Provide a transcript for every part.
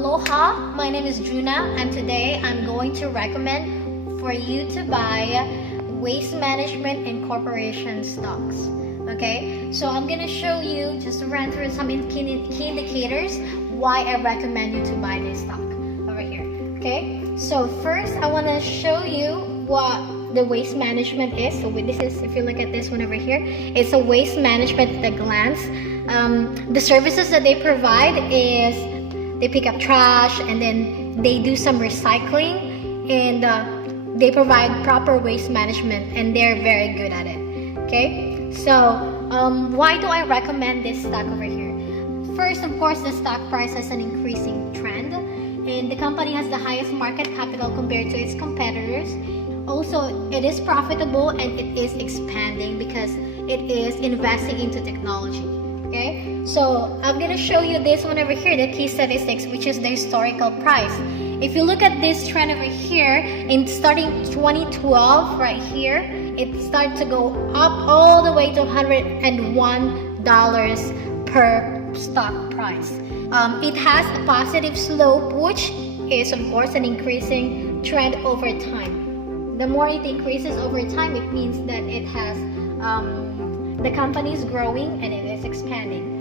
Aloha, my name is Juna, and today I'm going to recommend for you to buy Waste Management Incorporation stocks. Okay, so I'm gonna show you, just to run through some key indicators why I recommend you to buy this stock over here. Okay, so first I want to show you what the waste management is. So this is, if you look at this one over here, it's a waste management at a glance. The services that they provide is they pick up trash and then they do some recycling, and they provide proper waste management, and they're very good at it. Okay, so why do I recommend this stock over here? First, of course, the stock price has an increasing trend, and the company has the highest market capital compared to its competitors. Also, it is profitable and it is expanding because it is investing into technology. Okay, so I'm gonna show you this one over here, the key statistics, which is the historical price. If you look at this trend over here, in starting 2012 right here, it started to go up all the way to $101 per stock price. It has a positive slope, which is of course an increasing trend over time. The more it increases over time, it means that it has the company is growing and it is expanding.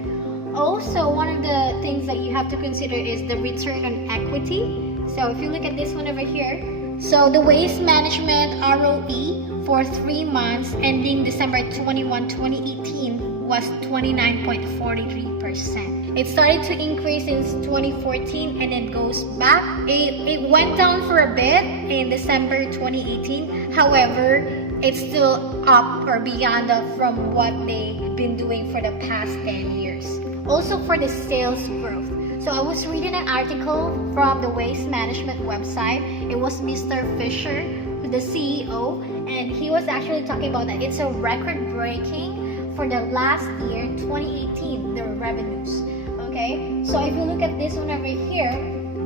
Also, one of the things that you have to consider is the return on equity. So if you look at this one over here, so the waste management ROE for 3 months ending December 21, 2018 was 29.43%. It started to increase since 2014 and then goes back. It went down for a bit in December 2018. However, it's still up or beyond from what they've been doing for the past 10 years. Also for the sales growth. So I was reading an article from the Waste Management website. It was Mr. Fisher, the CEO, and he was actually talking about that it's a record-breaking for the last year, 2018, the revenues. Okay, so if you look at this one over here,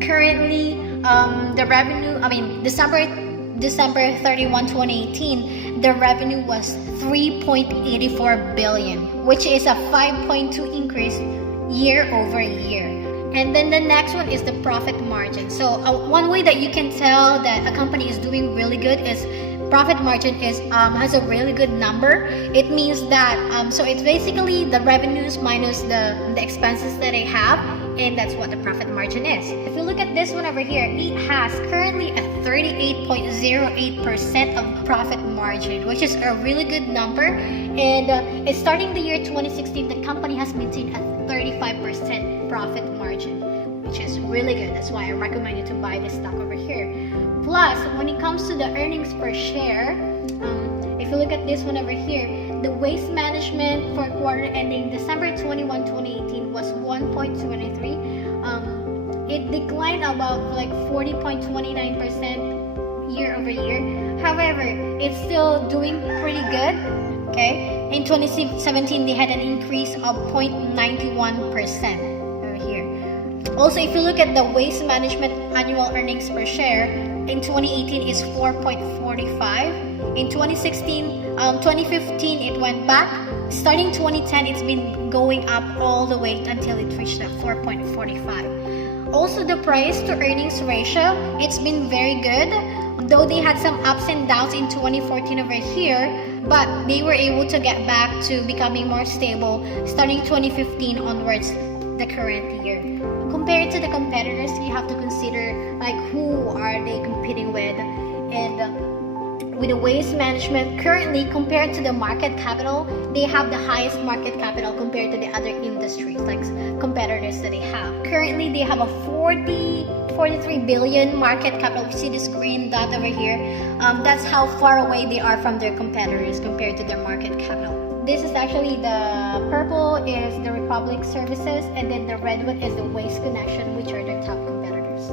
currently the revenue, December 31, 2018, the revenue was 3.84 billion, which is a 5.2 increase year over year. And then the next one is the profit margin. So one way that you can tell that a company is doing really good is profit margin is has a really good number. It means that so it's basically the revenues minus the expenses that they have, and that's what the profit margin is. If you look at this one over here, it has currently a 38.08% of profit margin, which is a really good number. And it's starting the year 2016, the company has maintained a 35% profit margin, which is really good. That's why I recommend you to buy this stock over here. Plus, when it comes to the earnings per share, if you look at this one over here, the waste management for quarter ending December 21, 2018 was 1.23. It declined about like 40.29% year over year. However, it's still doing pretty good. Okay, in 2017 they had an increase of 0.91% over here. Also, if you look at the waste management annual earnings per share, in 2018 is 4.45. In 2015 it went back. Starting 2010, it's been going up all the way until it reached at 4.45. Also, the price to earnings ratio, it's been very good. Though they had some ups and downs in 2014 over here, but they were able to get back to becoming more stable starting 2015 onwards, the current year. Compared to the competitors, you have to consider like who are they competing with, and with the waste management currently compared to the market capital, they have the highest market capital compared to the other industries like competitors that they have. Currently, they have a 43 billion market capital. You see this green dot over here? That's how far away they are from their competitors compared to their market capital. This is actually the purple is the Republic Services, and then the red one is the Waste Connection, which are their top competitors.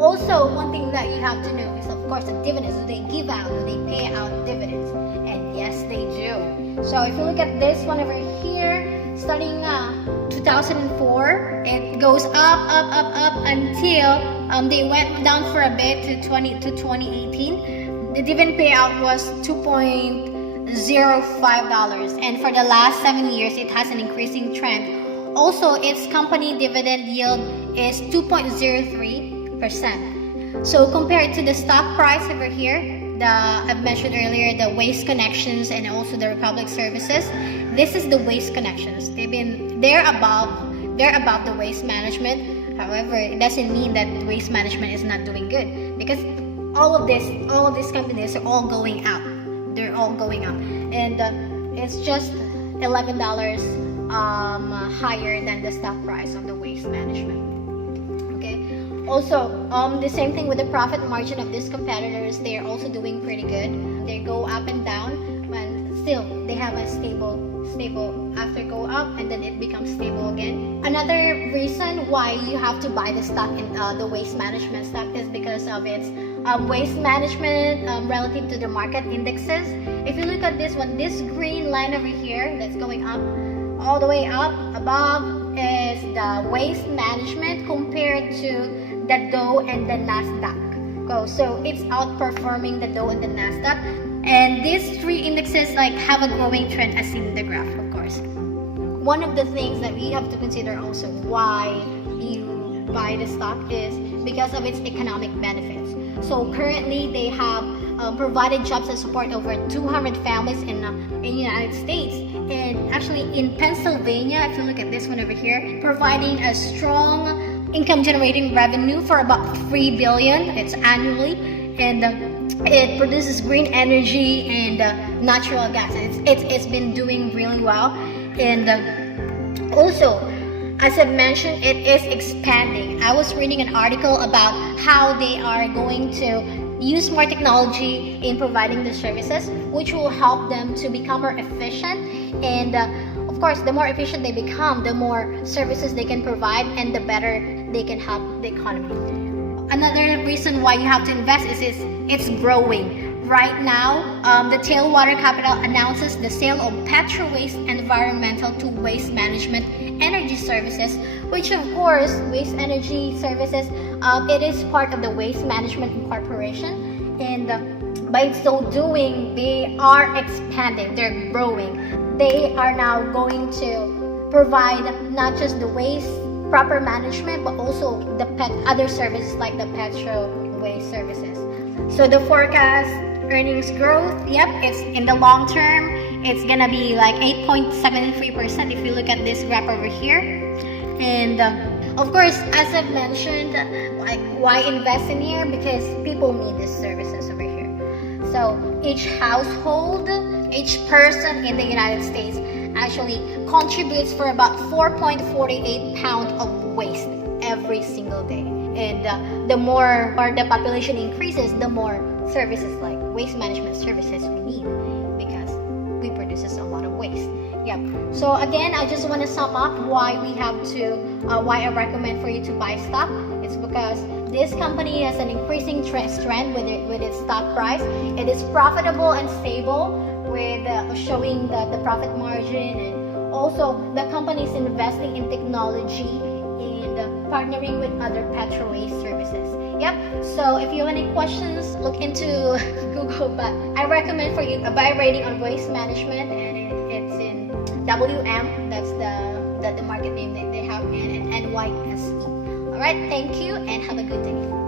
Also, one thing that you have to know is, of course, the dividends. Do they give out? Do they pay out dividends? And yes, they do. So if you look at this one over here, starting 2004, it goes up until they went down for a bit to 2018. The dividend payout was $2.05, and for the last 7 years, it has an increasing trend Also, its company dividend yield is 2.03%. So compared to the stock price over here, I've mentioned earlier, the Waste Connections and also the Republic Services. This is the Waste Connections. They're above the Waste Management. However, it doesn't mean that Waste Management is not doing good, because all of these companies are all going up. They're all going up, and it's just $11 higher than the stock price of the Waste Management. Okay. Also, the same thing with the profit margin of these competitors. They are also doing pretty good. They go up and down, but still they have a stable after go up and then it becomes stable again. Another reason why you have to buy the stock in the Waste Management stock is because of its waste management relative to the market indexes. If you look at this one, this green line over here that's going up all the way up above is the Waste Management compared to the Dow and the Nasdaq. So it's outperforming the Dow and the Nasdaq, and these three indexes have a growing trend as seen in the graph, of course. One of the things that we have to consider also why you buy the stock is because of its economic benefits. So currently they have provided jobs and support over 200 families in the United States, and actually in Pennsylvania, if you look at this one over here, providing a strong income generating revenue for about $3 billion. It's annually, and it produces green energy and natural gas. It's been doing really well, and also, as I mentioned, it is expanding. I was reading an article about how they are going to use more technology in providing the services, which will help them to become more efficient, and of course, the more efficient they become, the more services they can provide, and the better they can help the economy. Another reason why you have to invest is it's growing. Right now, the Tailwater Capital announces the sale of Petro Waste Environmental to Waste Management Energy Services, which of course, Waste Energy Services, it is part of the Waste Management Incorporation, and by so doing, they are expanding, they're growing. They are now going to provide not just the waste proper management, but also the other services like the Petro Waste Services. So the forecast earnings growth, yep, it's in the long term, it's gonna be like 8.73% if you look at this graph over here. And of course, as I've mentioned, why invest in here? Because people need these services over here. So each household, each person in the United States actually contributes for about 4.48 pounds of waste every single day. And the more the population increases, the more services like waste management services we need, because we produce a lot of waste. Yep. So again, I just want to sum up why we have to, why I recommend for you to buy stock. It's because this company has an increasing trend with its stock price. It is profitable and stable, with showing the profit margin, and also the company is investing in technology and partnering with other Petro Waste services. Yep. So if you have any questions, look into Google. But I recommend for you a buy rating on Waste Management, and it's in WM. That's the market name that they have, and NYSE. All right. Thank you, and have a good day.